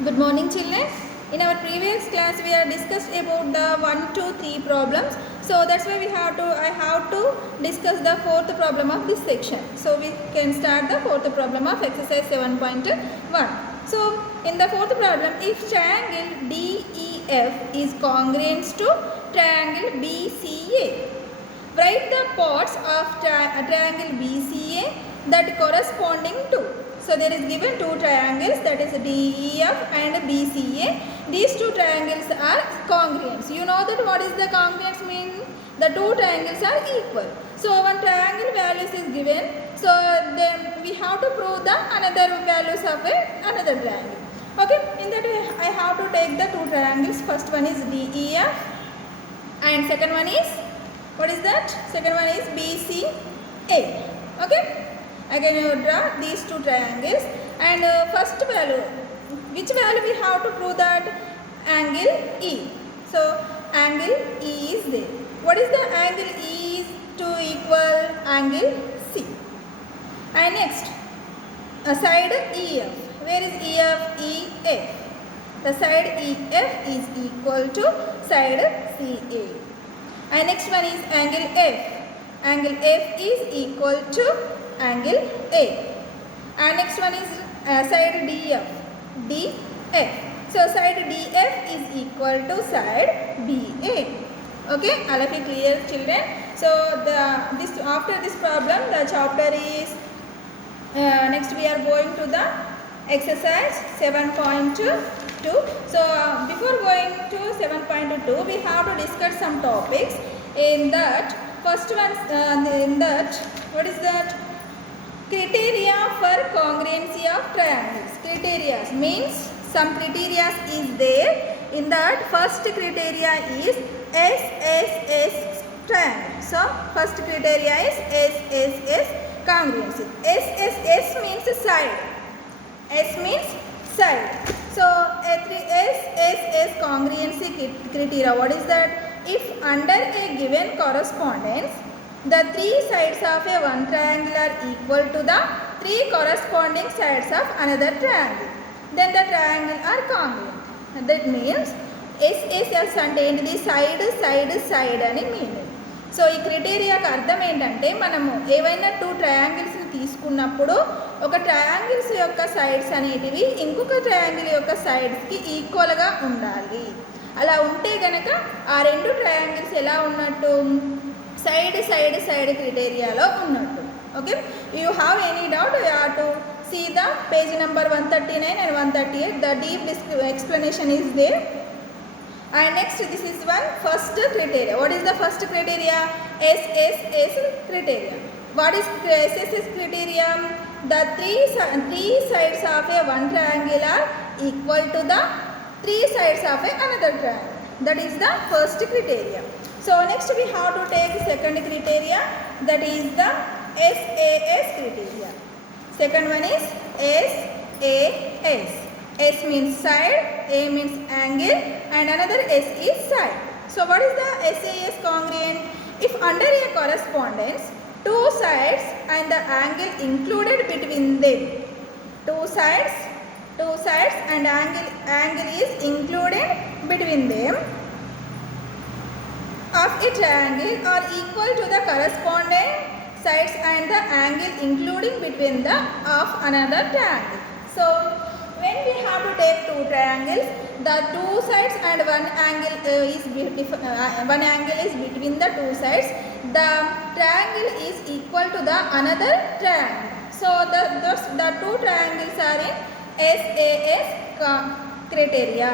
Good morning, children. In our previous class, we have discussed about the 1, 2, 3 problems. So that's why I have to discuss the fourth problem of this section. So we can start the fourth problem of exercise 7.1. So in the fourth problem, if triangle DEF is congruent to triangle BCA, write the parts of triangle BCA that corresponding to. So there is given two triangles, that is DEF and BCA. These two triangles are congruent. You know that what is the congruence mean? The two triangles are equal. So one triangle values is given. So then we have to prove the another values of another triangle. Okay, in that way I have to take the two triangles. First one is DEF and second one is, what is that? Second one is BCA. Okay. I can draw these two triangles and first value, which value we have to prove that? Angle E. So angle E is there. What is the angle E is to equal angle C. And next, side EF. Where is EF? EF. The side EF is equal to side CA. And next one is angle F. Angle F is equal to angle A. And next one is side DF. DF. So side DF is equal to side BA. Okay, all of you clear, children? So after this problem, the chapter is next we are going to the exercise 7.2. So before going to 7.2, we have to discuss some topics. In that, first one, in that, what is that? Criteria for congruency of triangles. Criteria means some criteria is there. In that, first criteria is SSS triangle. So first criteria is SSS congruency. SSS means side. S means side. So SSS congruency criteria, what is that? If under a given correspondence, the three sides of a one triangle are equal to the three corresponding sides of another triangle, then the triangle are congruent. That means SSS అంటే ఏంటిది? Side అని meaning. So ఈ క్రైటీరియాకి అర్థం ఏంటంటే, మనము ఏవైనా two ట్రయాంగిల్స్ని తీసుకున్నప్పుడు ఒక ట్రయాంగిల్స్ యొక్క సైడ్స్ అనేటివి ఇంకొక ట్రయాంగిల్ యొక్క సైడ్స్కి ఈక్వల్గా ఉండాలి. అలా ఉంటే కనుక ఆ రెండు ట్రయాంగిల్స్ ఎలా ఉన్నట్టు? సైడ్ క్రైటీరియాలో ఉన్నట్టు. Okay, you have any doubt? You have to see the page number 139 and 138. The deep explanation is there. And next, this is one first criteria. What is the first criteria? SSS criteria. What is SSS criteria? The three sides of a one triangle are equal to the three sides of another triangle. That is the first criteria. So next we have to take second criteria, that is the SAS criteria. Second one is SAS. S means side, A means angle, and another S is side. So what is the SAS congruent? If under a correspondence, two sides and the angle included between them, two sides and angle is included between them of a triangle are equal to the corresponding sides and the angle including between the of another triangle. So when we have to take two triangles, the two sides and one angle is between the two sides. The triangle is equal to the another triangle. So the two triangles are in SAS criteria.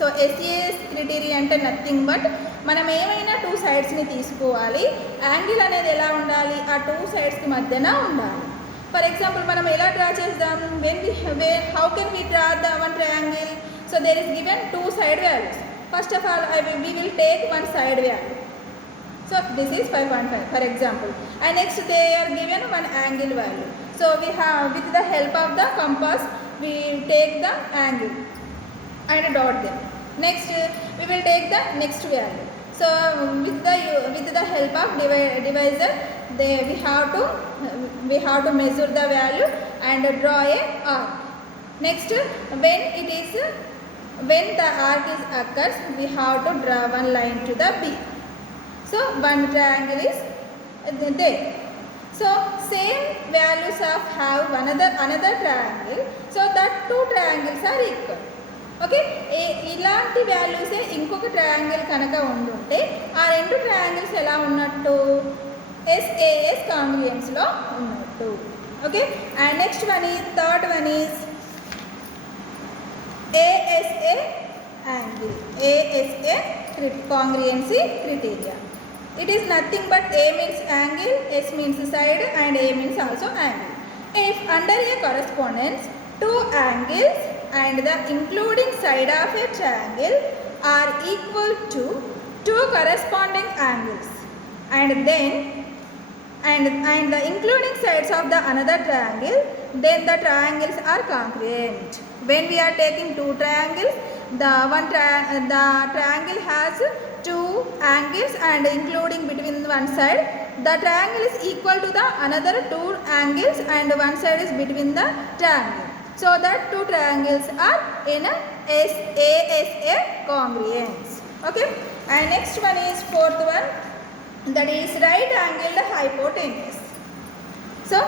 So SAS criteria అంటే nothing but మనం ఏమైనా two సైడ్స్ని తీసుకోవాలి. Angle అనేది ఎలా ఉండాలి? ఆ two సైడ్స్కి మధ్యన ఉండాలి. ఫర్ ఎగ్జాంపుల్ మనం ఎలా డ్రా చేద్దాం? How can we draw the one triangle? So there is given two side values. First of all we will take one side value. So this is 5.5 for example, and next they are given one angle value. So we have, with the help of the compass, we take the angle and dot them. Next we will take the next value. So with the help of divisor, we have to measure the value and draw a arc. Next, when the arc is occurs, we have to draw one line to the B. So one triangle is there. So same values of have another triangle. So that two triangles are equal. Okay, ఇలాంటి వాల్యూసే ఇంకొక triangle కనుక ఉండుంటే ఆ రెండు triangles ఎలా ఉన్నట్టు SAS కాంగ్రియన్స్లో ఉన్నట్టు. Okay, and next one is third one is ASA angle. ASA congruency criteria. It is nothing but A means angle, S means side and A means also angle. If under a correspondence two angles and the including side of a triangle are equal to two corresponding angles and the including sides of the another triangle, then the triangles are congruent. When we are taking two triangles, the triangle has two angles and including between one side, the triangle is equal to the another two angles and one side is between the triangle. So that two triangles are in a ASA congruence. Okay, and next one is fourth one, that is right angled hypotenuse. So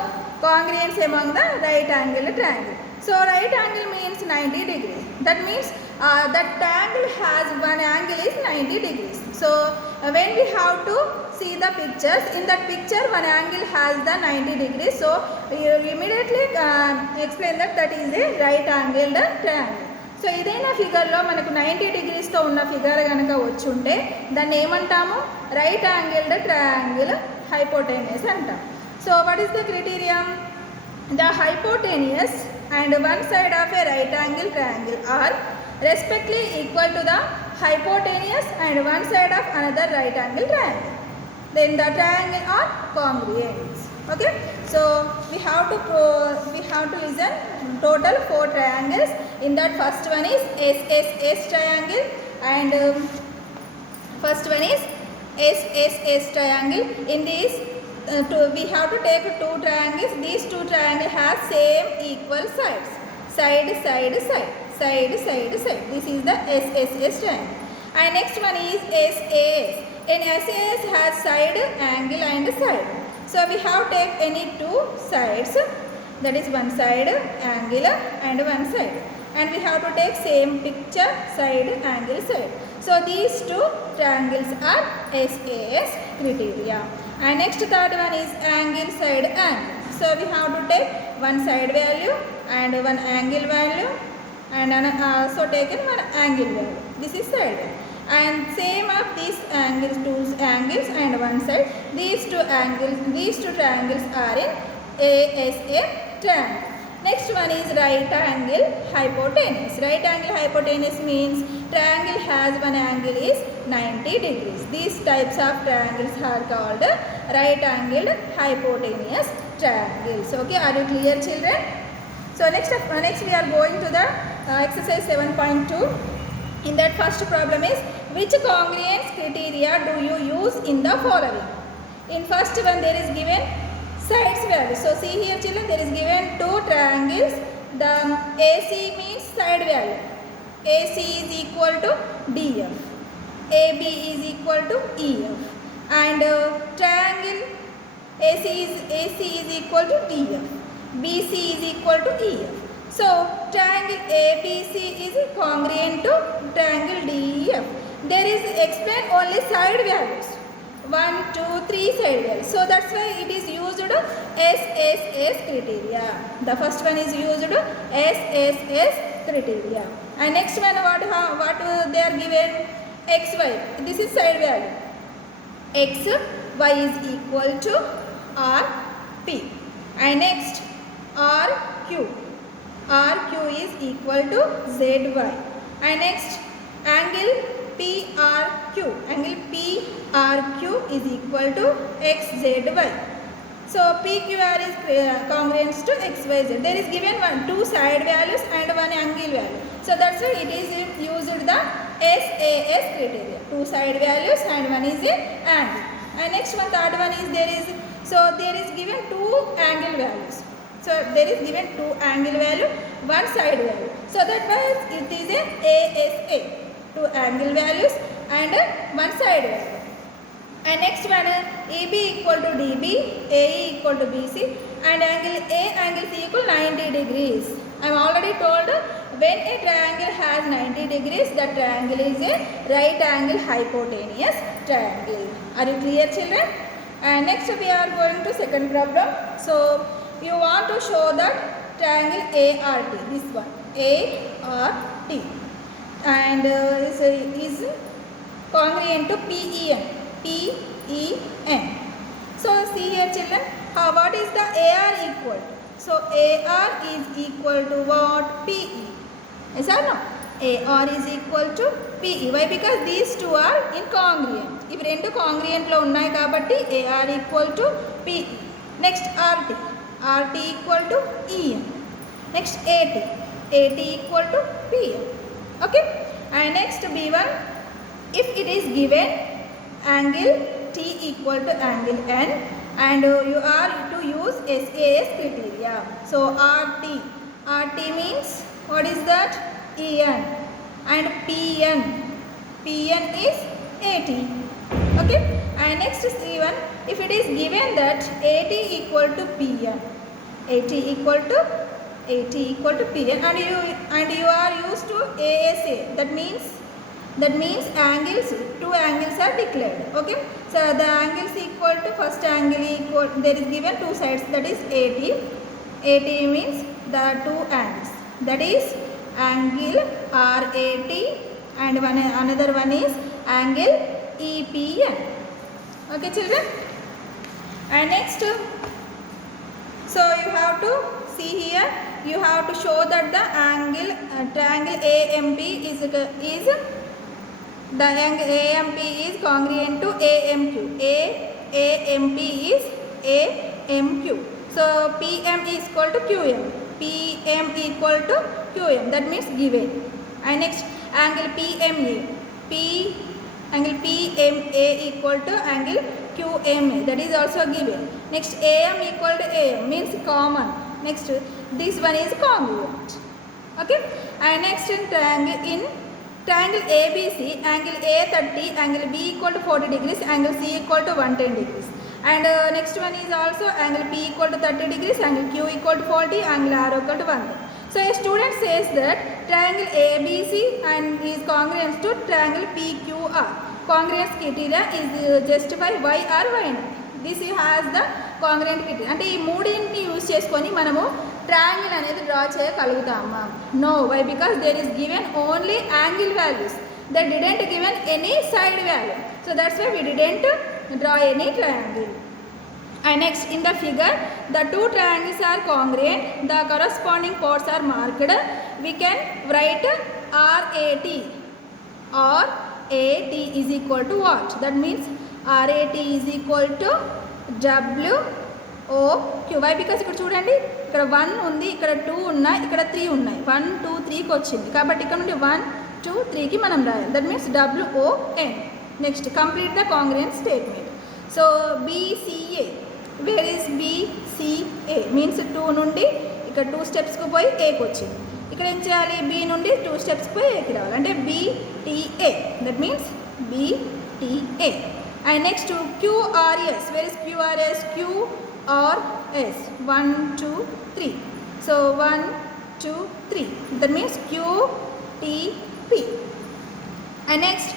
congruence among the right angled triangle. So right angle means 90 degrees. That means that triangle has one angle is 90 degrees. So when we have to see the pictures, in that picture one angle has the 90 degrees. So you immediately explain that is a right angled triangle. So ఇదైనా ఫిగర్లో మనకు 90 డిగ్రీస్తో ఉన్న figure కనుక వచ్చి ఉంటే దాన్ని ఏమంటాము, right angled triangle hypotenuse అంటాం. So what is the criteria? The hypotenuse and one side of a right angle triangle are respectively equal to the hypotenuse and one side of another right angle triangle. Then the triangle are congruent. Okay, so we have to listen total 4 triangles. In that first one is SSS triangle and first one is SSS triangle. In this we have to take two triangles. These two triangles have same equal sides, side. This is the SSS triangle. And next one is SAS. In SAS has side, angle and side. So we have take any two sides, that is one side angle and one side, and we have to take same picture, side, angle, side. So these two triangles are SAS criteria. And next third one is angle, side, angle. So we have to take one side value and one angle value and also taken one angle value. This is side value. And same of these angles, two angles and one side. These two triangles are in ASA triangle. Next one is right angle hypotenuse. Right angle hypotenuse means triangle has one angle is 90 degrees. These types of triangles are called right angled hypotenuse triangles. Okay, are you clear, children? So next we are going to the exercise 7.2. In that first problem is, which congruence criteria do you use in the following? In first one there is given sides value. So see here, children, there is given two triangles. The AC means side value. AC is equal to DF. AB is equal to EF. And triangle AC is equal to DF. BC is equal to EF. So triangle ABC is congruent to triangle DEF. There is explain only side values. 1, 2, 3 side values. So that's why it is used SSS criteria. The first one is used SSS criteria. And next one, what they are given? XY. This is side value. XY is equal to RP. And next RQ. RQ is equal to ZY. And next angle PRQ. Angle PRQ is equal to XZY. So PQR is congruent to XYZ. There is given two side values and one angle value. So that's why it is used the SAS criteria. Two side values and one is in angle. And next one, third one is there is given two angle values. So there is given 2 angle value, 1 side value. So that was it is a ASA, 2 angle values and 1 side value. And next one, EB equal to DB, AE equal to BC, and angle A angle C equal 90 degrees. I am already told when a triangle has 90 degrees, that triangle is a right angle hypotenuse triangle. Are you clear, children? And next we are going to second problem. So you want to show that triangle ART, this one, ART, and is congruent to PEN. PEN. So see here, children, what is the AR equal? So AR is equal to what? PE. Yes or no? AR is equal to PE. Why? Because these two are incongruent. If rendu congruent lo unnai kabatti AR equal to PE. Next RT. RT equal to EN. Next AT. AT equal to PN. Okay? And next B1. If it is given angle T equal to angle N, and you are to use SAS criteria. So RT means what is that? EN, and PN is AT. Okay, and next is C1. If it is given that AT equal to PN, AT equal to PN, and you are used to ASA, that means angles, 2 angles are declared. Okay, so the angles equal to first angle equal, there is given 2 sides, that is AT means the 2 angles, that is angle RAT, and another one is angle EPN. Okay, children? And next, so you have to see here, you have to show that the angle triangle AMP is the angle AMP is congruent to AMQ. AMP is AMQ. So PM is equal to QM. PM equal to QM. That means given. And next angle PMA. Angle PMA equal to angle QMA. That is also given. Next AM equal to AM means common. Next this one is congruent. Okay. And next in triangle ABC, angle A 30, angle B equal to 40 degrees, angle C equal to 110 degrees. And next one is also angle P equal to 30 degrees, angle Q equal to 40, angle R equal to 110. So a student says that triangle ABC and is congruent to triangle PQR. Congruence criteria is justify why or why not. This has the congruent criteria. అంటే ఈ మూడింటిని use చేసుకొని మనము triangle అనేది draw చేయగలుగుతామా? No. Why? Because there is given only angle values. They didn't given any side value. So that's why we didn't draw any triangle. And next in the figure, the 2 triangles are congruent. The corresponding parts are marked. We can write RAT. RAT is equal to what? That means RAT is equal to WOQ. Why? Because ఇక్కడ చూడండి, ఇక్కడ 1 ఉంది, ఇక్కడ 2 ఉన్నాయి, ఇక్కడ 3 ఉన్నాయి. 1 2 3కి వచ్చింది కాబట్టి ఇక్కడ నుండి 1 2 3కి మనం రాయాలి. That means WON. Next complete the congruent statement. So BCA, where is BCA means 2 నుండి ఇక్కడ 2 స్టెప్స్కి పోయి Aకి వచ్చింది. ఇక్కడ ఏం చేయాలి? B నుండి 2 స్టెప్స్కి పోయి Aకి రావాలి, అంటే BTA. That means BTA. And next to QRS, where is QRS? QRS 1 2 3. So 1 2 3, that means QTP. And next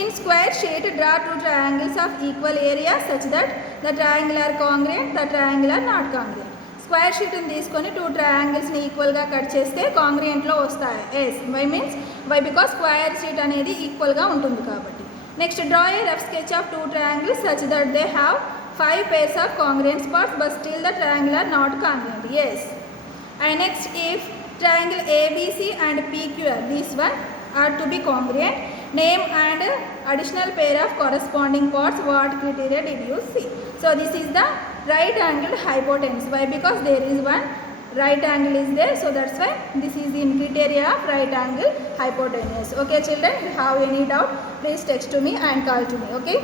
in square sheet, draw 2 triangles of equal area such that the triangle are congruent, the triangle are not congruent. Square sheet ni తీసుకొని 2 triangles ని equal గా cut చేస్తే కాంగ్రుయెంట్ లో వస్తాయి. yes. Why means why? Because square sheet అనేది equal గా ఉంటుంది కాబట్టి. Next, draw a rough sketch of 2 triangles such that they have 5 pairs of congruent spots, but still the triangle are not congruent. Yes. And next, if triangle ABC and PQR, this one are to be congruent, name and additional pair of corresponding parts. What criteria did you see? So this is the right angled hypotenuse. Why? Because there is one right angle is there, so that's why this is in criteria of right angle hypotenuse. Okay children, if you have any doubt, please text to me and call to me. Okay.